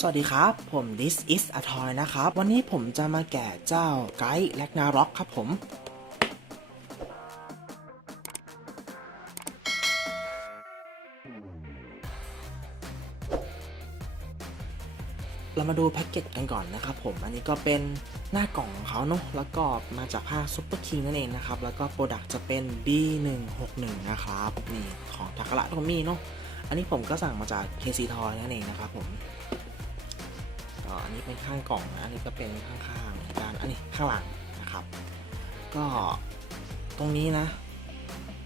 สวัสดีครับ ผม This is a toy นะครับ วันนี้ผมจะมาแกะเจ้าไกด์แลกนาร็อกครับผม เรามาดูแพ็กเกจกันก่อนนะครับผม อันนี้ก็เป็นหน้ากล่องของเขาเนาะแล้วก็มาจากผ้าซุปเปอร์คิงนั่นเองนะครับ แล้วก็โปรดักต์จะเป็น B161 นะครับ นี่ของทาคาระโทมี่เนาะ อันนี้ผมก็สั่งมาจาก KC Toy นั่นเองนะครับผม อันนี้เป็นข้างกล่องนะอันนี้ก็เป็นข้างๆเหมือนกันอันนี้ข้างหลังนะครับ ก็ตรงนี้นะ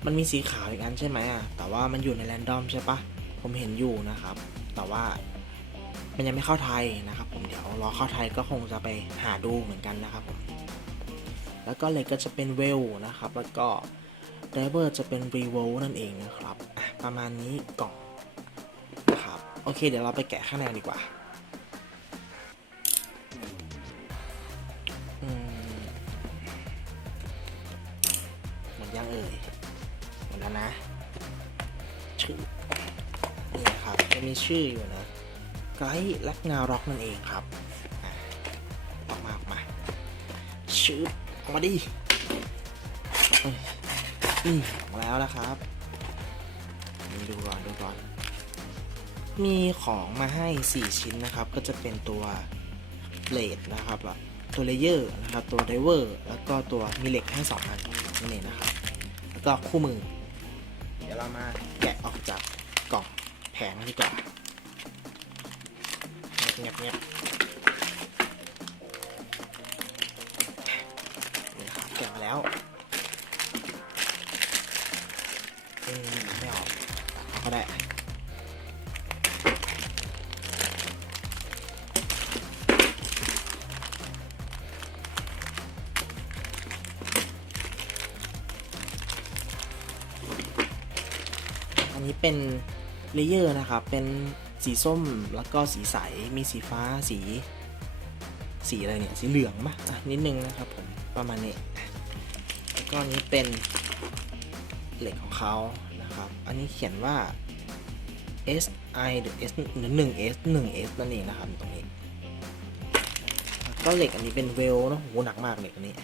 มันมีสีขาวอีกอันใช่ไหมอะแต่ว่ามันอยู่ในแรนดอมใช่ปะผมเห็นอยู่นะครับ แต่ว่ามันยังไม่เข้าไทยนะครับ ผมเดี๋ยวรอเข้าไทยก็คงจะไปหาดูเหมือนกันนะครับผมแล้วก็เล็กก็จะเป็นเวลนะครับ แล้วก็ไดเวอร์จะเป็นรีโวลนั่นเองนะครับประมาณนี้กล่องนะครับโอเค เดี๋ยวเราไปแกะข้างในดีกว่า ชื่ออยู่นะไกด์ลักนาร็อกนั่นเองครับออกมาออกมาชื่อออกมาดิอ้ยนี่ออกมแล้วนะครับนี่ดูก่อนดูก่อน มีของมาให้ 4 ชิ้นนะครับ ก็จะเป็นตัวเลดนะครับล้วตัวเลเยอร์นะครับ ตัวไดเวอร์แล้วก็ตัวมีเหล็กให้2อันนั่นเองนะครับ แล้วก็คู่มือ เดี๋ยวเรามาแกะออกจากกล่อง งดีกว่าเงียบเงียบนี่นะครับแกะมาแล้วอืมไม่ออกก็ได้อันนี้เป็น เลเยอร์นะครับ เป็นสีส้มแล้วก็สีใส มีสีฟ้าสี สีอะไรเนี่ย สีเหลืองปะอะนิดนึงนะครับผม ประมาณนี้ แล้วก็อันนี้เป็นเหล็กของเขานะครับ อันนี้เขียนว่า S I หรือ S หรือ1 S 1 S นั่นเองนะครับตรงนี้แล้วก็เหล็กอันนี้เป็นเวลเนะโหหนักมากเหล็กอันนี้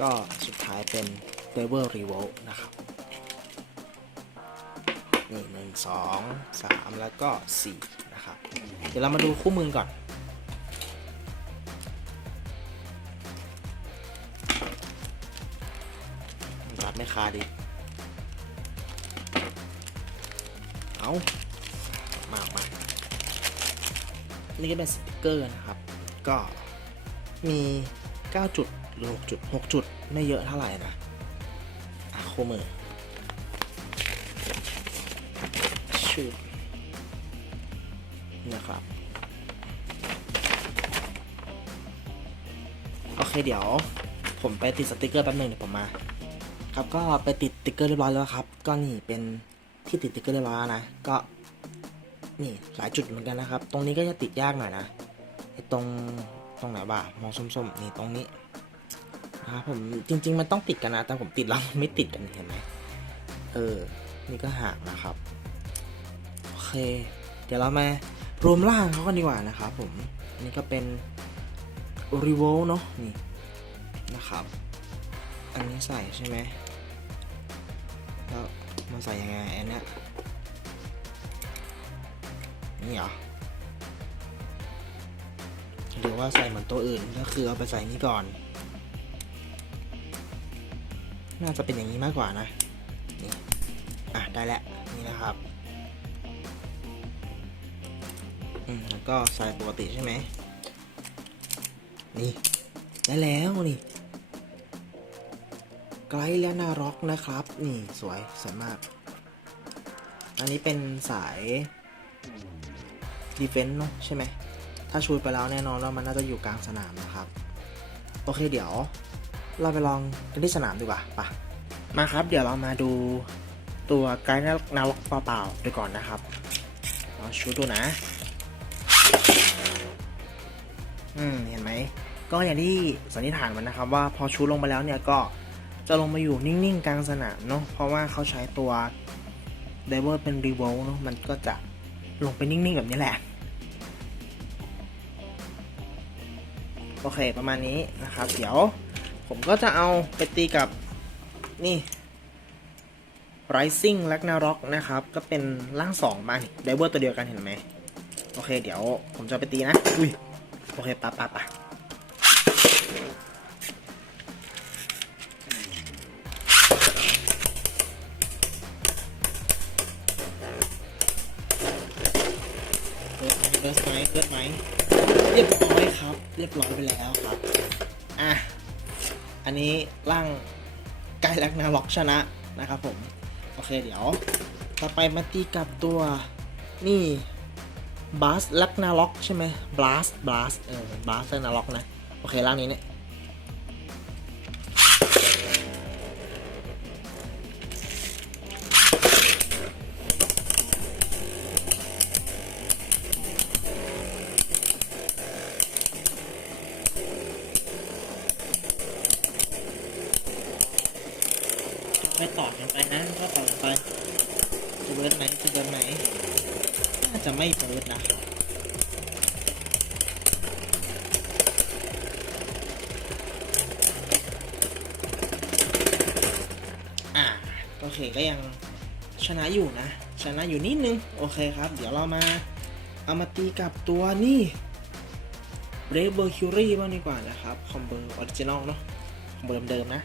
ก็สุดท้ายเป็น l e v e l Revolt นะครับ นี่หนึ่งสองสามแล้วก็สี่นะครับ เดี๋ยวเรามาดูคู่มือก่อน รัดไม่คาดิ เอามามานี่ก็เป็นสติกเกอร์นะครับ ก็มี 9 จุด หรือ 6 จุด 6 จุด ไม่เยอะเท่าไหร่นะอะคู่มือ ชื่อนะครับโอเคเดี๋ยว ผมไปติดสติกเกอร์แป๊บนึงเดี๋ยวผมมา ครับก็ไปติดสติกเกอร์เรียบร้อยแล้วครับ ก็นี่เป็นที่ติดสติกเกอร์เรียบร้อยแล้วนะก็นี่หลายจุดเหมือนกันนะครับ ตรงนี้ก็จะติดยากหน่อยนะไอ้ตรงตรงไหนบ้างมองส้มๆนี่ตรงนี้นะครับผมจริง ๆ มันต้องติดกันนะ แต่ผมติดแล้วไม่ติดกันเห็นไหมเออ นี่ก็ห่างนะครับ เค เดี๋ยวเรามารวมร่างเขากันดีกว่านะครับผมอันนี้ก็เป็น r e v o l เนาะนี่นะครับ อันนี้ใส่ใช่ไหมแล้วมันใส่ยังไงอันนี้นี่เหรอหรือว่าใส่เหมือนตัวอื่นก็คือเอาไปใส่นี่ก่อน น่าจะเป็นอย่างนี้มากกว่านะนี่อะได้แล้ว แล้วก็ใส่ปกติใช่ไหม นี่ ได้แล้วนี่ไกด์และนาร็อกนะครับ นี่สวยสวยมาก อันนี้เป็นสายดีเฟนต์เนาะใช่ไหม ถ้าชูไปแล้วแน่นอนว่ามันน่าจะอยู่กลางสนามนะครับ โอเคเดี๋ยว เราไปลองกันที่สนามดีกว่าปะมาครับ เดี๋ยวเรามาดูตัวไกด์นาร็อกเปล่าๆดูก่อนนะครับลองชูดูนะ อืมเห็นไหม ก็อย่างที่สันนิษฐานมันนะครับ ว่าพอชูลงไปแล้วเนี่ยก็จะลงมาอยู่นิ่งๆ กลางสนามเนาะเพราะว่าเขาใช้ตัวไดเวอร์เป็นรีโวลเนาะมันก็จะลงไปนิ่งๆ แบบนี้แหละ โอเคประมาณนี้นะครับ เดี๋ยวผมก็จะเอาไปตีกับนี่ Rising Ragnarok นะครับ ก็เป็นร่างสองมาไดเวอร์ตัวเดียวกันเห็นไหม โอเค เดี๋ยวผมจะไปตีนะ อุ้ย โอเคปะปะปะเกิดไหมเกิดไหมเรียบร้อยครับ เรียบร้อยไปแล้วครับ อะ อันนี้ร่างไกลลักนาล็อกชนะนะครับผม โอเคเดี๋ยว ต่อไปมาตีกับตัวนี่ บาสลักนาล็อกใช่ไหมบลัสบลัสเออบลัสลักนาล็อกนะ โอเคร่างนี้เนี่ยไปต่อกันไปนะก็ต่อกันไปจะเบิร์ดไหนจะเบิร์ดไหน น่าจะไม่เบิดนะอะโอเคก็ยังชนะอยู่นะ ชนะอยู่นิดนึง โอเคครับ เดี๋ยวเรามาเอามาตีกับตัวนี่เรเบอร์คิวรี่บ้างดีกว่านะครับ คอมเบอร์ออริจินอลเนาะคอมเบอร์เดิมๆนะ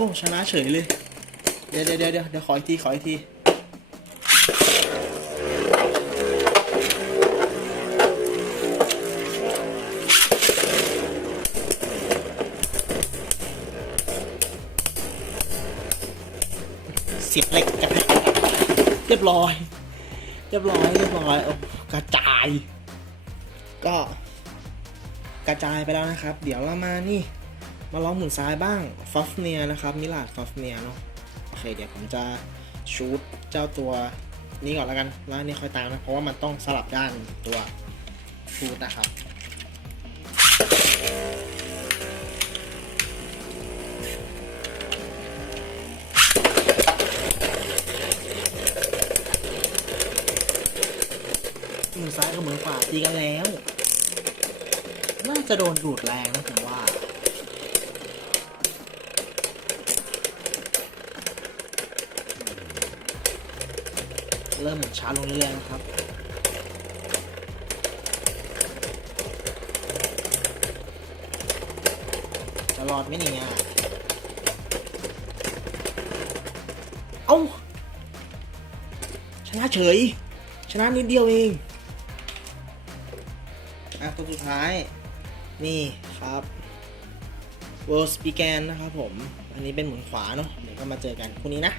อ้ชนะเฉยเลย เดี๋ยวเดี๋ยวเดี๋ยวเดี๋ยวขออีกทีขออีกทีเสียบเหล็กกระแทกเรียบร้อย เรียบร้อย เรียบร้อยโอ้กระจาย ก็ กระจายไปแล้วนะครับ เดี๋ยวเรามานี่ มาลองหมุนซ้ายบ้างฟอฟเนียนะครับมิลาดฟอฟเนียเนาะโอเคเดี๋ยวผมจะชูดเจ้าตัวนี้ก่อนแล้วกันแล้วนนี่ค่อยตามนะเพราะว่ามันต้องสลับด้านตัวชูดนะครับมือซ้ายกับมือขวาตีกันแล้ว น่าจะโดนดูดแรงนะผมว่า เริ่มช้าลงเรื่อยๆนะครับ จะรอดไหมเนี่ยเอ้าชนะเฉย ชนะนิดเดียวเองอะตัวสุดท้าย นี่ครับ World Began นะครับผม อันนี้เป็นหมุนขวาเนาะเดี๋ยวก็มาเจอกันคู่นี้นะ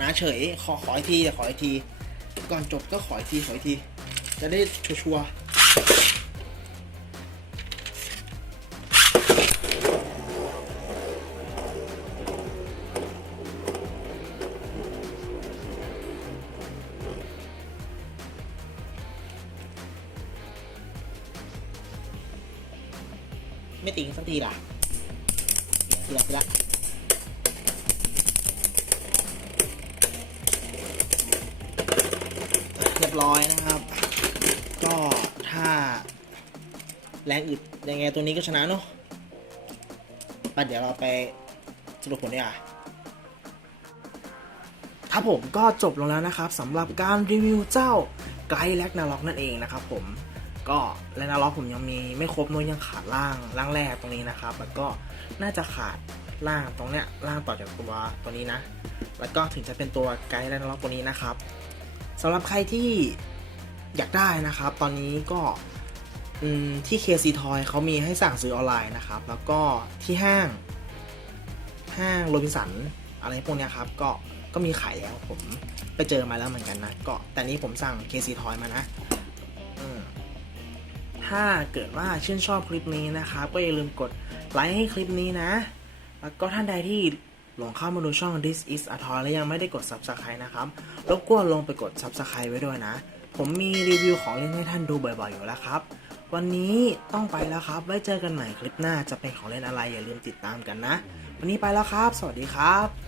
นะเฉย ขอขออีกทีเดี๋ยวขออีกที ก่อนจบก็ขออีกทีขออีกที จะได้ชัวร์ไม่ติงสักทีล่ะทีละทีละ เร้อยนะครับ ก็ถ้าแรงอึดยังไงตัวนี้ก็ชนะเนาะไปเดี๋ยวเราไปสรุปผลดีกว่าครับผมก็จบลงแล้วนะครับสำหรับการรีวิวเจ้าไกด์แลกนาล็อกนั่นเองนะครับผมก็แลกนาล็อกผมยังมีไม่ครบเนอะยังขาดล่างล่างแรกตรงนี้นะครับ แล้วก็น่าจะขาดล่างตรงเนี้ยล่างต่อจากตัวตัวนี้นะ แล้วก็ถึงจะเป็นตัวไกด์แลกนาล็อกตัวนี้นะครับ สำหรับใครที่อยากได้นะครับ ตอนนี้ก็ที่ KC Toy เขามีให้สั่งซื้อออนไลน์นะครับ แล้วก็ที่ห้าง ห้างโรบินสันอะไรพวกเนี้ยครับ ก็ก็มีขายแล้วผมไปเจอมาแล้วเหมือนกันนะ ก็แต่นี้ผมสั่ง KC Toy มานะถ้าเกิดว่าชื่นชอบคลิปนี้นะครับ ก็อย่าลืมกดไลค์ให้คลิปนี้นะ แล้วก็ท่านใดที่ หลงเข้ามาดูช่อง This is a Toy และยังไม่ได้กด Subscribe นะครับรบกวนลงไปกด Subscribe ไว้ด้วยนะ ผมมีรีวิวของเล่นให้ท่านดูบ่อยๆ อยู่แล้วครับ วันนี้ต้องไปแล้วครับ ไว้เจอกันใหม่คลิปหน้าจะเป็นของเล่นอะไรอย่าลืมติดตามกันนะ วันนี้ไปแล้วครับ สวัสดีครับ